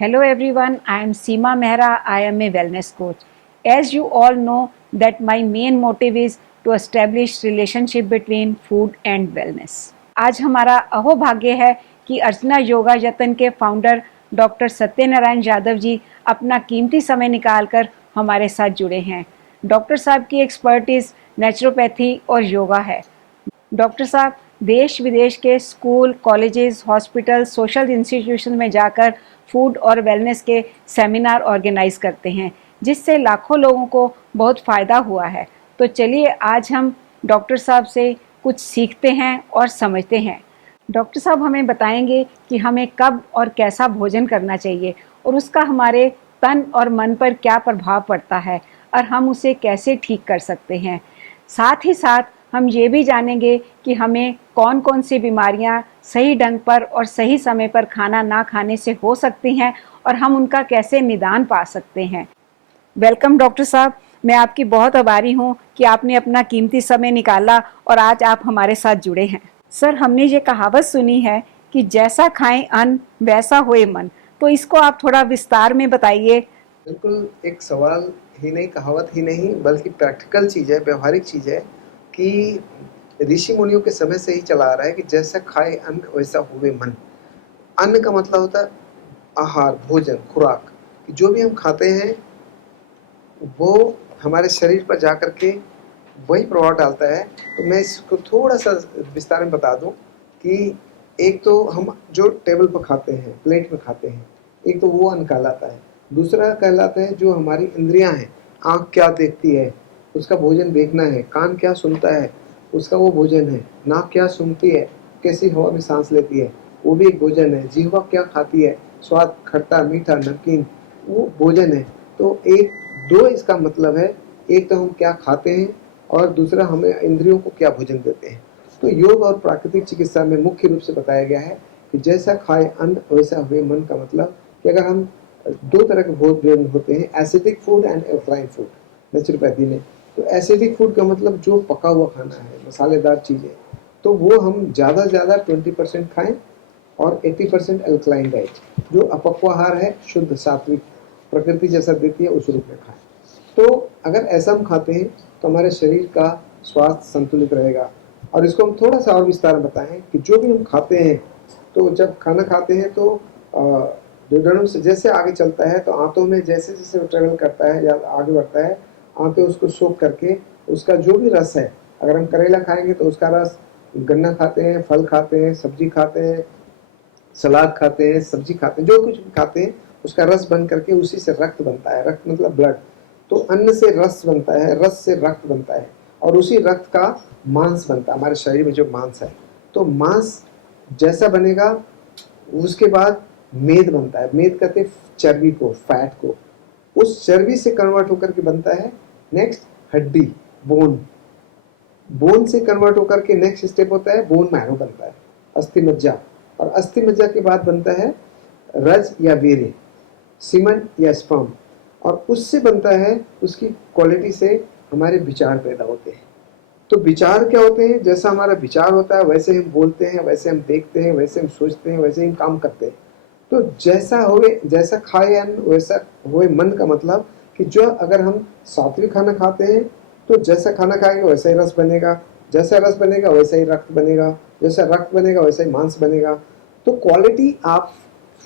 Hello everyone, I am Seema Mehra. I am a wellness coach. As you all know that my main motive is to establish relationship between food and wellness. आज हमारा अहोभाग्य है कि अर्चना योगा यतन के founder doctor Satyanarayan Yadav ji अपना कीमती समय निकालकर हमारे साथ जुड़े हैं। डॉक्टर साहब की एक्सपर्टीज नेचुरोपैथी और योगा है। डॉक्टर साहब देश विदेश के school, colleges, hospital, social institution में जाकर फूड और वेलनेस के सेमिनार ऑर्गेनाइज करते हैं, जिससे लाखों लोगों को बहुत फ़ायदा हुआ है। तो चलिए आज हम डॉक्टर साहब से कुछ सीखते हैं और समझते हैं। डॉक्टर साहब हमें बताएंगे कि हमें कब और कैसा भोजन करना चाहिए और उसका हमारे तन और मन पर क्या प्रभाव पड़ता है और हम उसे कैसे ठीक कर सकते हैं। साथ ही साथ हम ये भी जानेंगे कि हमें कौन कौन सी बीमारियां सही ढंग पर और सही समय पर खाना ना खाने से हो सकती हैं और हम उनका कैसे निदान पा सकते हैं। वेलकम डॉक्टर साहब, मैं आपकी बहुत आभारी हूँ कि आपने अपना कीमती समय निकाला और आज आप हमारे साथ जुड़े हैं। सर, हमने ये कहावत सुनी है कि जैसा खाएं अन्न वैसा होए मन, तो इसको आप थोड़ा विस्तार में बताइए। बिल्कुल, एक सवाल ही नहीं, कहावत ही नहीं, बल्कि प्रैक्टिकल चीज़ है, व्यवहारिक चीज़ है कि ऋषि मुनियों के समय से ही चला आ रहा है कि जैसा खाए अन्न वैसा होवे मन। अन्न का मतलब होता है आहार, भोजन, खुराक। कि जो भी हम खाते हैं वो हमारे शरीर पर जा कर के वही प्रभाव डालता है। तो मैं इसको थोड़ा सा विस्तार में बता दूं कि एक तो हम जो टेबल पर खाते हैं, प्लेट में खाते हैं, एक तो वो अन्न कहलाता है। दूसरा कहलाता है जो हमारी इंद्रियां हैं, आँख क्या देखती है, उसका भोजन देखना है। कान क्या सुनता है, उसका वो भोजन है। नाक क्या सूंघती है, कैसी हवा में सांस लेती है, वो भी एक भोजन है। जिह्वा क्या खाती है, स्वाद, खट्टा, मीठा, नमकीन, वो भोजन है। तो एक दो इसका मतलब है, एक तो हम क्या खाते हैं और दूसरा हमें इंद्रियों को क्या भोजन देते हैं। तो योग और प्राकृतिक चिकित्सा में मुख्य रूप से बताया गया है कि जैसा खाए अन्न वैसा हुए मन। का मतलब कि अगर हम दो तरह के भोजन होते हैं, acidic food and alkaline food naturopathy में। तो एसिडिक फूड का मतलब जो पका हुआ खाना है, मसालेदार चीज़ें, तो वो हम ज़्यादा से ज़्यादा 20% खाएं और 80% एल्कलाइन डाइट, जो अपक्वाहार है, शुद्ध सात्विक प्रकृति जैसा देती है, उस रूप में खाएं। तो अगर ऐसा हम खाते हैं तो हमारे शरीर का स्वास्थ्य संतुलित रहेगा। और इसको हम थोड़ा सा और विस्तार में बताएं कि जो भी हम खाते हैं, तो जब खाना खाते हैं तो दुर्गंध से जैसे आगे चलता है तो आंतों में जैसे जैसे वो ट्रेवल करता है या आगे बढ़ता है, आंतें उसको सोख करके उसका जो भी रस है, अगर हम करेला खाएंगे तो उसका रस, गन्ना खाते हैं, फल खाते हैं, सब्जी खाते हैं, सलाद खाते हैं, सब्जी खाते हैं, जो कुछ भी खाते हैं उसका रस बन करके उसी से रक्त बनता है। रक्त मतलब ब्लड। तो अन्न से रस बनता है, रस से रक्त बनता है और उसी रक्त का मांस बनता है। हमारे शरीर में जो मांस है, तो मांस जैसा बनेगा उसके बाद मेद बनता है। मेद कहते हैं चर्बी को, फैट को। उस चर्बी से कन्वर्ट होकर के बनता है नेक्स्ट हड्डी, बोन। बोन से कन्वर्ट होकर के नेक्स्ट स्टेप होता है बोन मैरो बनता है, अस्थि मज्जा। और अस्थि मज्जा के बाद बनता है रज या वीर्य, सीमन या स्पर्म। और उससे बनता है, उसकी क्वालिटी से हमारे विचार पैदा होते हैं। तो विचार क्या होते हैं, जैसा हमारा विचार होता है वैसे हम बोलते हैं, वैसे हम देखते हैं, वैसे हम सोचते हैं, वैसे हम काम करते हैं। तो जैसा होए, जैसा खाए अन्न वैसा होए मन का मतलब कि जो अगर हम सात्विक खाना खाते हैं तो जैसा खाना खाएंगे वैसा ही रस बनेगा, जैसा रस बनेगा वैसा ही रक्त बनेगा, जैसा रक्त बनेगा वैसा ही मांस बनेगा। तो quality of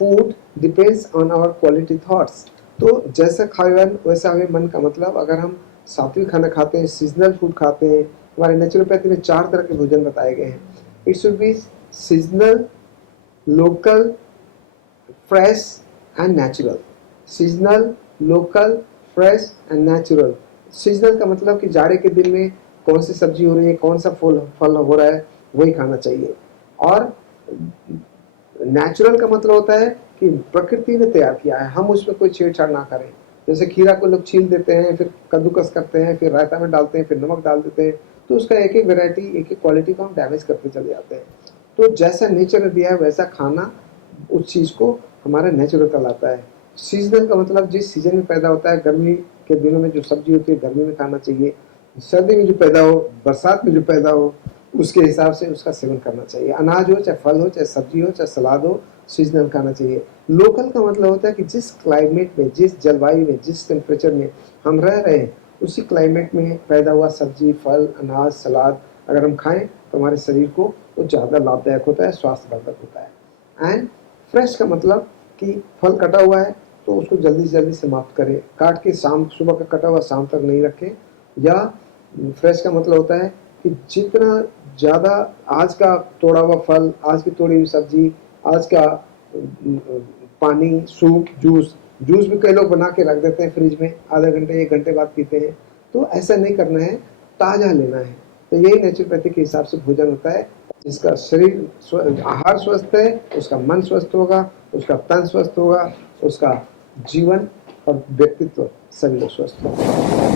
food depends on our quality thoughts. तो जैसा खाए अन्न वैसा हमें मन का मतलब, अगर हम सात्विक खाना खाते हैं, सीजनल फूड खाते हैं, हमारे नेचुरोपैथी में 4 तरह के भोजन बताए गए हैं। It should be seasonal, local, fresh and natural. Seasonal, local, fresh and natural. Seasonal का मतलब कि जाड़े के दिन में कौन सी सब्जी हो रही है, कौन सा फल हो रहा है, वही खाना चाहिए। और नेचुरल का मतलब होता है कि प्रकृति ने तैयार किया है, हम उसमें कोई छेड़छाड़ ना करें। जैसे खीरा को लोग छील देते हैं, फिर कद्दूकस करते हैं, फिर रायता में डालते हैं, फिर नमक डाल देते हैं, तो उसका एक एक वेराइटी, एक एक क्वालिटी को हम डैमेज करते चले जाते हैं। तो जैसा नेचर ने दिया है वैसा खाना उस चीज़ को हमारा नेचुरल कहलाता है। सीजनल का मतलब जिस सीजन में पैदा होता है, गर्मी के दिनों में जो सब्जी होती है गर्मी में खाना चाहिए, सर्दी में जो पैदा हो, बरसात में जो पैदा हो, उसके हिसाब से उसका सेवन करना चाहिए। अनाज हो, चाहे फल हो, चाहे सब्जी हो, चाहे सलाद हो, सीजनल खाना चाहिए। लोकल का मतलब होता है कि जिस क्लाइमेट में, जिस जलवायु में, जिस टेम्परेचर में हम रह रहे हैं, उसी क्लाइमेट में पैदा हुआ सब्जी, फल, अनाज, सलाद अगर हम खाएं तो हमारे शरीर को वो ज़्यादा लाभदायक होता है, स्वास्थ्यवर्धक होता है। एंड फ्रेश का मतलब कि फल कटा हुआ है तो उसको जल्दी से जल्दी समाप्त करें, काट के शाम, सुबह का कटा हुआ शाम तक नहीं रखें। या फ्रेश का मतलब होता है कि जितना ज़्यादा आज का तोड़ा हुआ फल, आज की तोड़ी हुई सब्जी, आज का पानी, सूप, जूस भी कई लोग बना के रख देते हैं फ्रिज में, आधे घंटे 1 घंटे बाद पीते हैं। तो ऐसा नहीं करना है, ताज़ा लेना है। तो यही नेचुरोपैथी के हिसाब से भोजन होता है। जिसका शरीर आहार स्वस्थ है, उसका मन स्वस्थ होगा, उसका तन स्वस्थ होगा, उसका जीवन और व्यक्तित्व सभी लोग स्वस्थ होगा।